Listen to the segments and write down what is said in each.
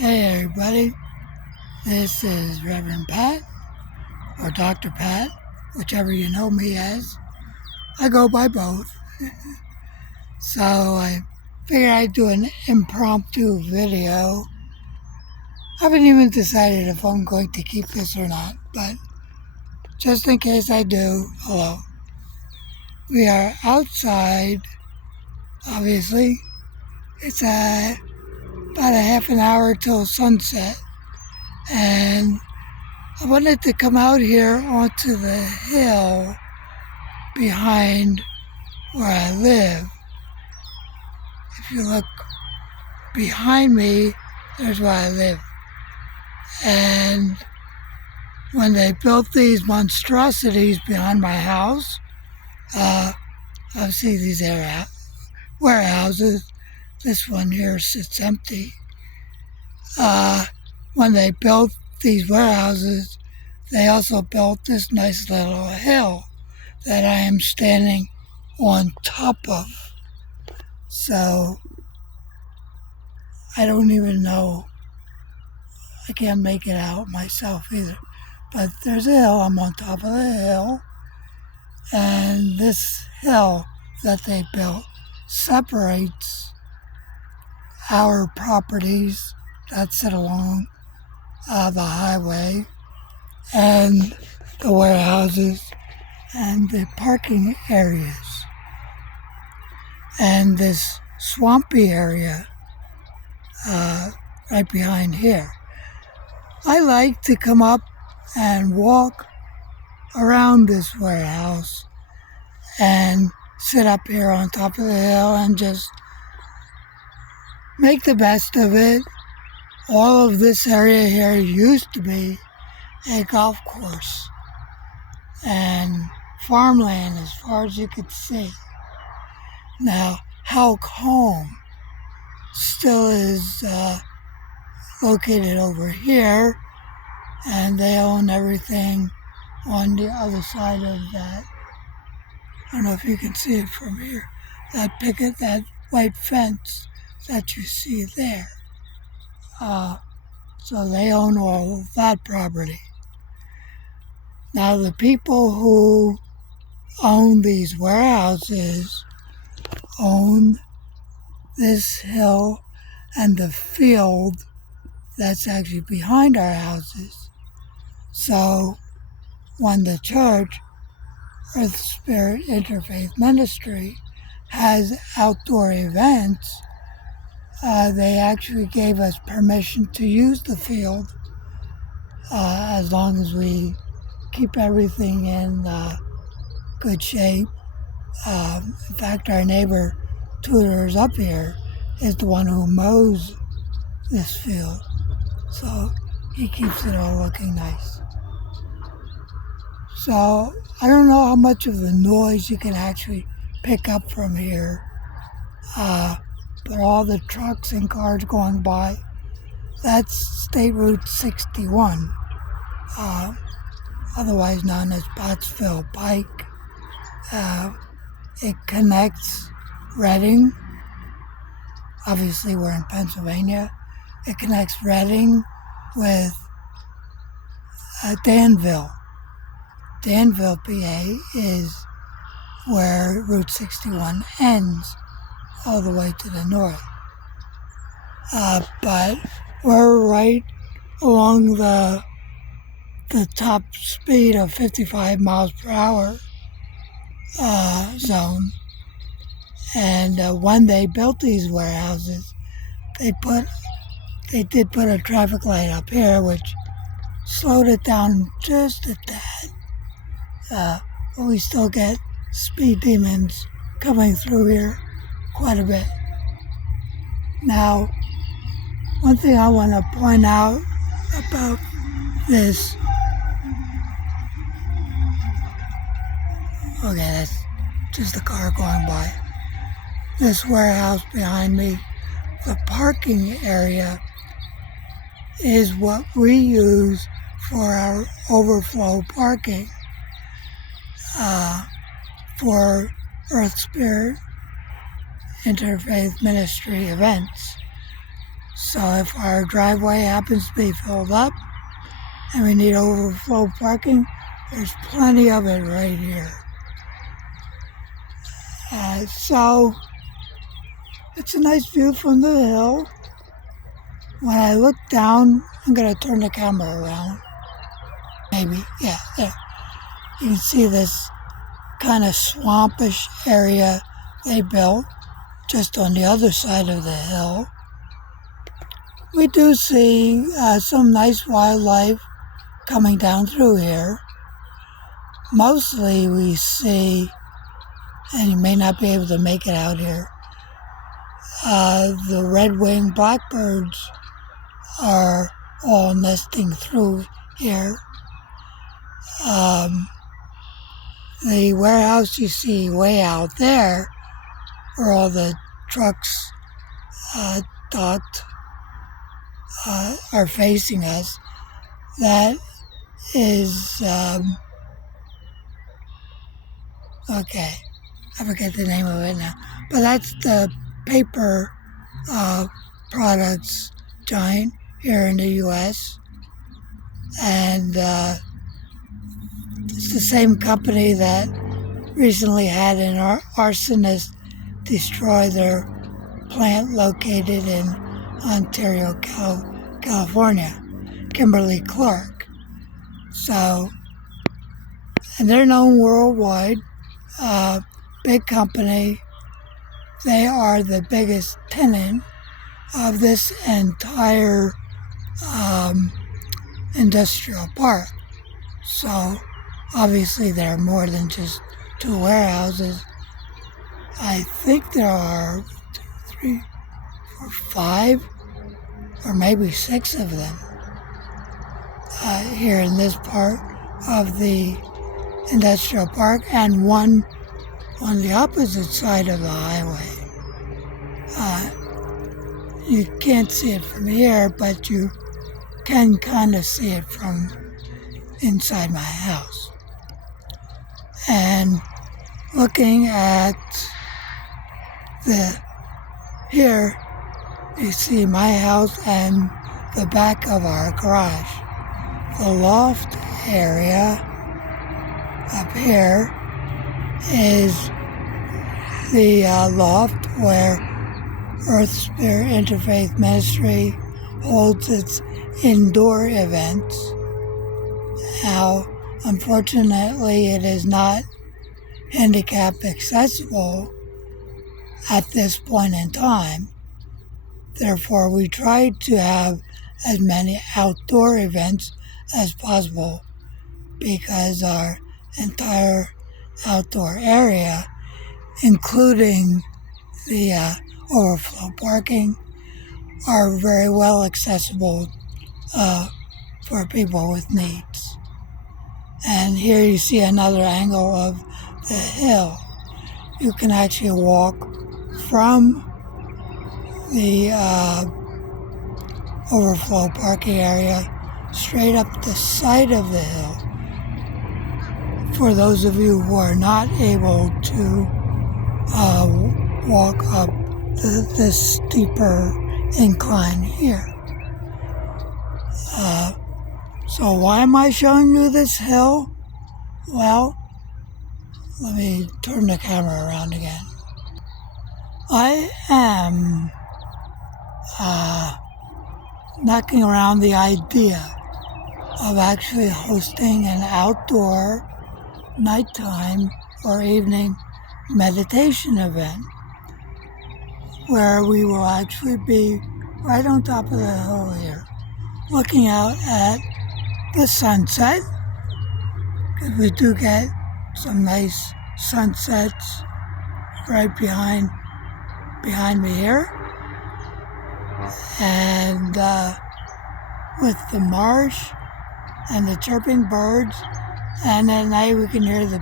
Hey everybody, this is Reverend Pat, or Dr. Pat, whichever you know me as. I go by both. So I figured I'd do an impromptu video. I haven't even decided if I'm going to keep this or not, but just in case I do, hello. We are outside, obviously. It's about a half an hour till sunset, and I wanted to come out here onto the hill behind where I live. If you look behind me, there's where I live. And when they built these monstrosities behind my house, obviously these are warehouses. This one here sits empty. When they built these warehouses, they also built this nice little hill that I am standing on top of. So I don't even know. I can't make it out myself either. But there's a hill. I'm on top of the hill. And this hill that they built separates our properties that sit along the highway and the warehouses and the parking areas. And this swampy area right behind here. I like to come up and walk around this warehouse and sit up here on top of the hill and just make the best of it. All of this area here used to be a golf course and farmland as far as you could see. Now, Houck Home still is located over here, and they own everything on the other side of that. I don't know if you can see it from here. That white fence that you see there. So they own all of that property. Now the people who own these warehouses own this hill and the field that's actually behind our houses. So when the church, EarthSpirit Interfaith Ministry, has outdoor events, they actually gave us permission to use the field as long as we keep everything in good shape. In fact, our neighbor Tudor's up here is the one who mows this field. So he keeps it all looking nice. So I don't know how much of the noise you can actually pick up from here, but all the trucks and cars going by, that's State Route 61, otherwise known as Pottsville Pike. It connects Reading. Obviously we're in Pennsylvania. It connects Reading with Danville. Danville, PA is where Route 61 ends all the way to the north. But we're right along the top speed of 55 miles per hour zone. And when they built these warehouses, they did put a traffic light up here, which slowed it down just a tad. But we still get speed demons coming through here quite a bit. Now, one thing I want to point out about this, okay, that's just a car going by. This warehouse behind me, the parking area is what we use for our overflow parking for EarthSpirit Interfaith Ministry events. So if our driveway happens to be filled up and we need overflow parking, there's plenty of it right here. So it's a nice view from the hill. When I look down, I'm going to turn the camera around. Maybe, yeah, there. You can see this kind of swampish area they built just on the other side of the hill. We do see some nice wildlife coming down through here. Mostly we see, and you may not be able to make it out here, the red-winged blackbirds are all nesting through here. The warehouse you see way out there, where all the trucks docked are facing us, that is, okay, I forget the name of it now, but that's the paper products giant here in the U.S. And it's the same company that recently had an arsonist destroy their plant located in Ontario, California, Kimberly-Clark. So, and they're known worldwide, big company. They are the biggest tenant of this entire industrial park. So obviously there are more than just 2 warehouses. I think there are 2, 3, 4, 5, or maybe 6 of them here in this part of the industrial park, and one on the opposite side of the highway. You can't see it from here, but you can kind of see it from inside my house. And looking at here, you see my house and the back of our garage. The loft area up here is the loft where EarthSpirit Interfaith Ministry holds its indoor events. Now, unfortunately, it is not handicap accessible at this point in time. Therefore, we try to have as many outdoor events as possible because our entire outdoor area, including the overflow parking, are very well accessible for people with needs. And here you see another angle of the hill. You can actually walk from the overflow parking area straight up the side of the hill. For those of you who are not able to walk up this steeper incline here. So why am I showing you this hill? Well, let me turn the camera around again. I am knocking around the idea of actually hosting an outdoor nighttime or evening meditation event where we will actually be right on top of the hill here, looking out at the sunset, because we do get some nice sunsets right behind me here, and with the marsh and the chirping birds, and at night we can hear the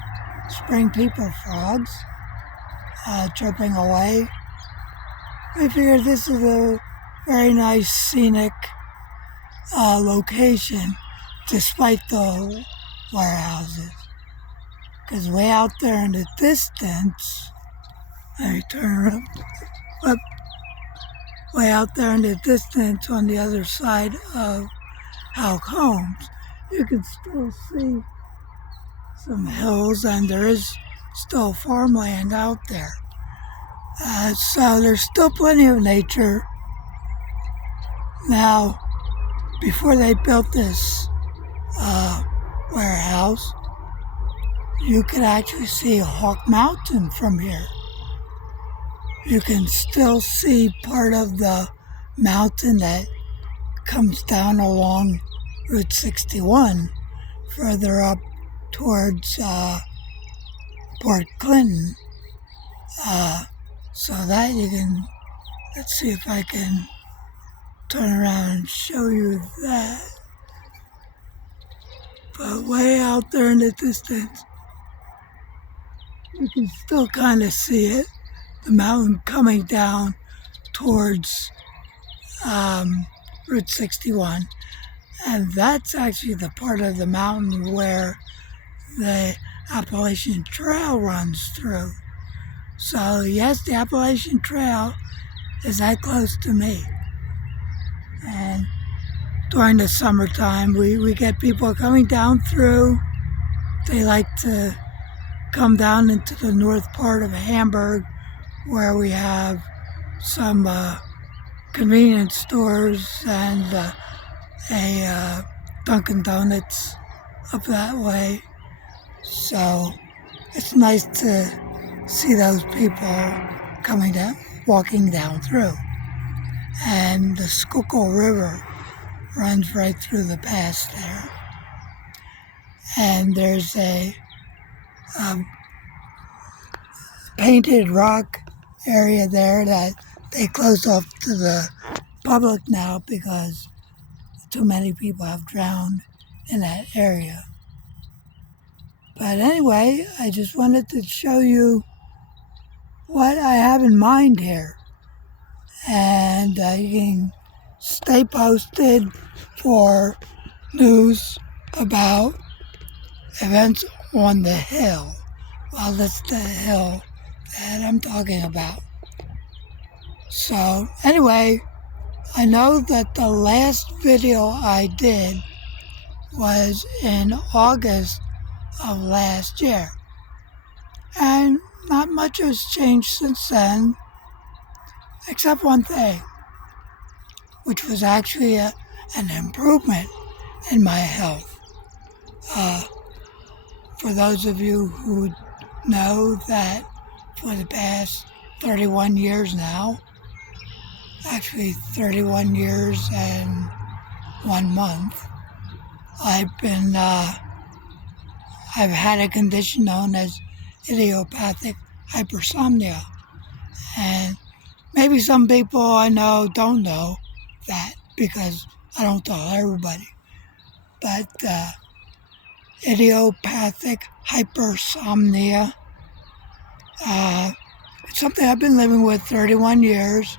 spring peeper frogs chirping away. I figured this is a very nice scenic location despite the warehouses, because way out there in the distance, let me turn up, way out there in the distance on the other side of Howe Combs, you can still see some hills, and there is still farmland out there. So there's still plenty of nature. Now, before they built this warehouse, you could actually see Hawk Mountain from here. You can still see part of the mountain that comes down along Route 61 further up towards Port Clinton. So that you can, let's see if I can turn around and show you that. But way out there in the distance, you can still kind of see it. The mountain coming down towards Route 61. And that's actually the part of the mountain where the Appalachian Trail runs through. So yes, the Appalachian Trail is that close to me. And during the summertime, we get people coming down through. They like to come down into the north part of Hamburg, where we have some convenience stores and a Dunkin' Donuts up that way. So it's nice to see those people coming down, walking down through. And the Schuylkill River runs right through the pass there. And there's a painted rock area there that they closed off to the public now because too many people have drowned in that area. But anyway, I just wanted to show you what I have in mind here. And you can stay posted for news about events on the hill. Well, that's the hill that I'm talking about. So anyway, I know that the last video I did was in August of last year. And not much has changed since then, except one thing, which was actually an improvement in my health. For those of you who know that for the past 31 years now, actually 31 years and 1 month, I've had a condition known as idiopathic hypersomnia. And maybe some people I know don't know that because I don't tell everybody. But idiopathic hypersomnia, it's something I've been living with 31 years,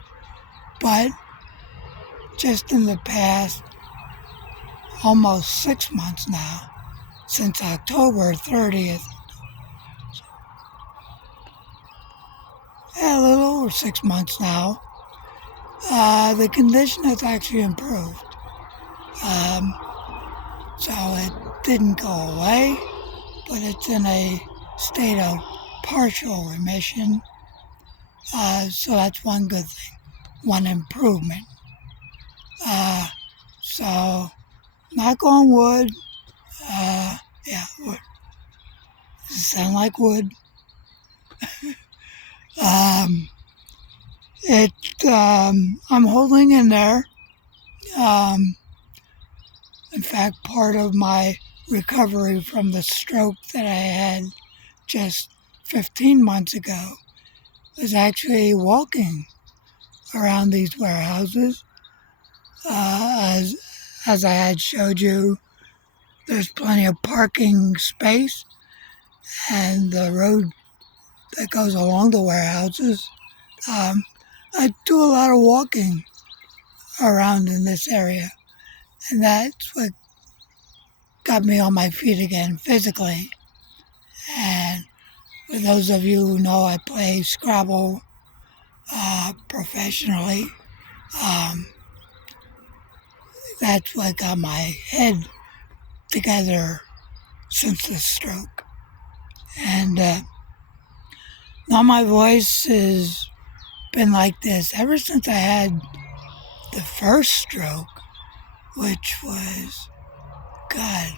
but just in the past almost 6 months now, since October 30th, a little over 6 months now, the condition has actually improved. So it didn't go away, but it's in a state of partial remission. So that's one good thing, one improvement. So knock on wood, yeah, wood. Does it sound like wood? I'm holding in there. In fact, part of my recovery from the stroke that I had just 15 months ago was actually walking around these warehouses. As I had showed you, there's plenty of parking space, and the road that goes along the warehouses. I do a lot of walking around in this area, and that's what got me on my feet again physically. And for those of you who know, I play Scrabble professionally, Um, that's what got my head together since the stroke. And now my voice has been like this ever since I had the first stroke, which was, God,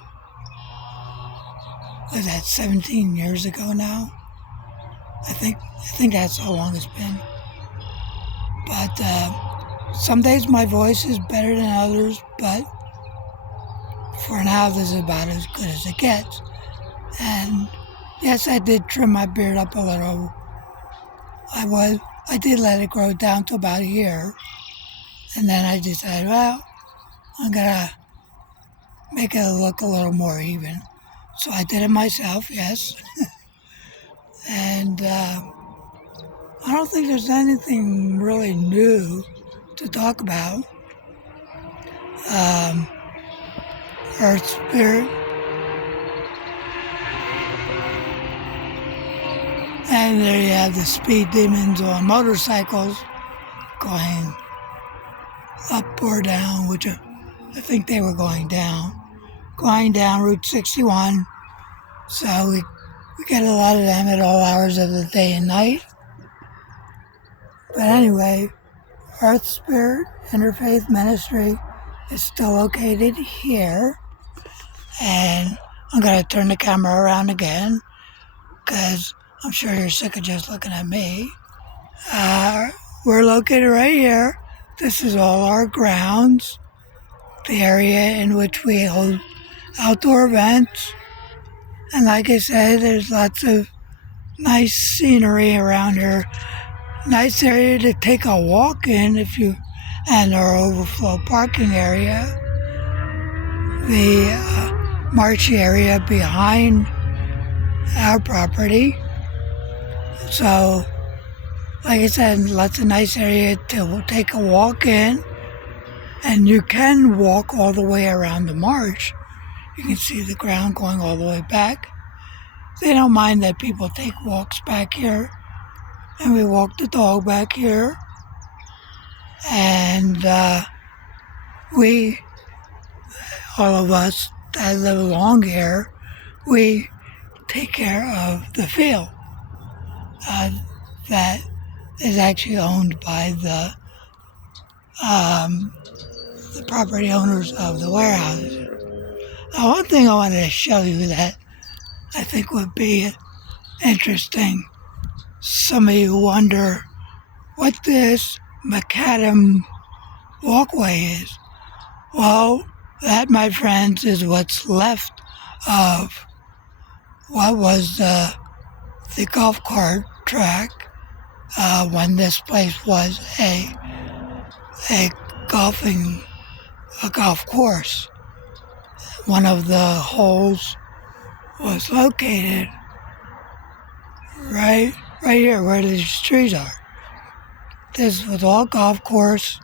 was that 17 years ago now? I think that's how long it's been. But some days my voice is better than others, but for now this is about as good as it gets. And yes, I did trim my beard up a little. I did let it grow down to about a year. And then I decided, well, I'm gonna make it look a little more even. So I did it myself, yes. And I don't think there's anything really new to talk about. EarthSpirit. And there you have the speed demons on motorcycles going up or down, which I think they were going down Route 61. So we get a lot of them at all hours of the day and night. But anyway, EarthSpirit Interfaith Ministry is still located here. And I'm going to turn the camera around again because I'm sure you're sick of just looking at me. We're located right here. This is all our grounds, the area in which we hold outdoor events. And like I said, there's lots of nice scenery around here. Nice area to take a walk in and our overflow parking area. The marshy area behind our property. So, like I said, lots of nice area to take a walk in. And you can walk all the way around the marsh. You can see the ground going all the way back. They don't mind that people take walks back here. And we walk the dog back here. And all of us that live along here, we take care of the field that is actually owned by the property owners of the warehouses. Now, one thing I wanted to show you that I think would be interesting. Some of you wonder what this macadam walkway is. Well, that, my friends, is what's left of what was the golf cart track when this place was a golf course. One of the holes was located right here where these trees are. This was all golf course,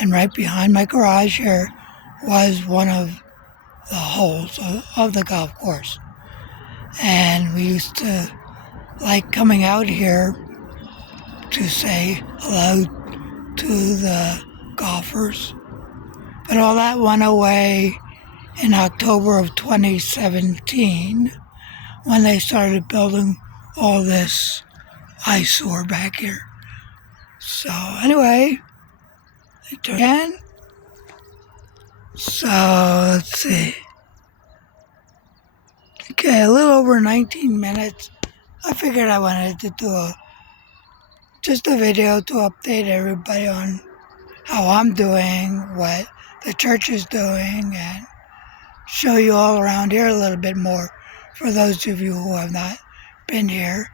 and right behind my garage here was one of the holes of the golf course. And we used to like coming out here to say hello to the golfers. But all that went away in October of 2017 when they started building all this eyesore back here. So anyway, again. So let's see. Okay, a little over 19 minutes. I figured I wanted to do just a video to update everybody on how I'm doing, what the church is doing, and show you all around here a little bit more for those of you who have not been here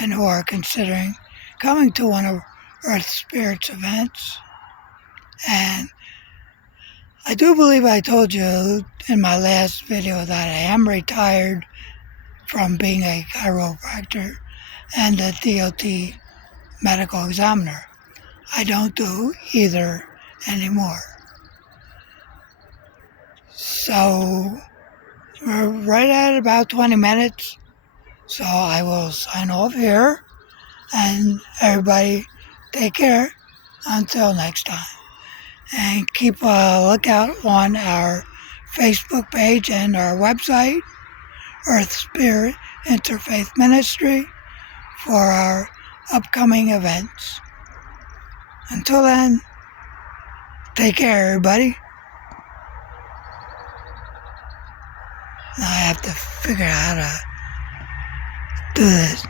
and who are considering coming to one of EarthSpirit's events. And I do believe I told you in my last video that I am retired from being a chiropractor and a DOT medical examiner. I don't do either anymore. So we're right at about 20 minutes. So I will sign off here. And everybody take care. Until next time. And keep a lookout on our Facebook page and our website, EarthSpirit Interfaith Ministry, for our upcoming events. Until then, take care, everybody. Now I have to figure out how to do this.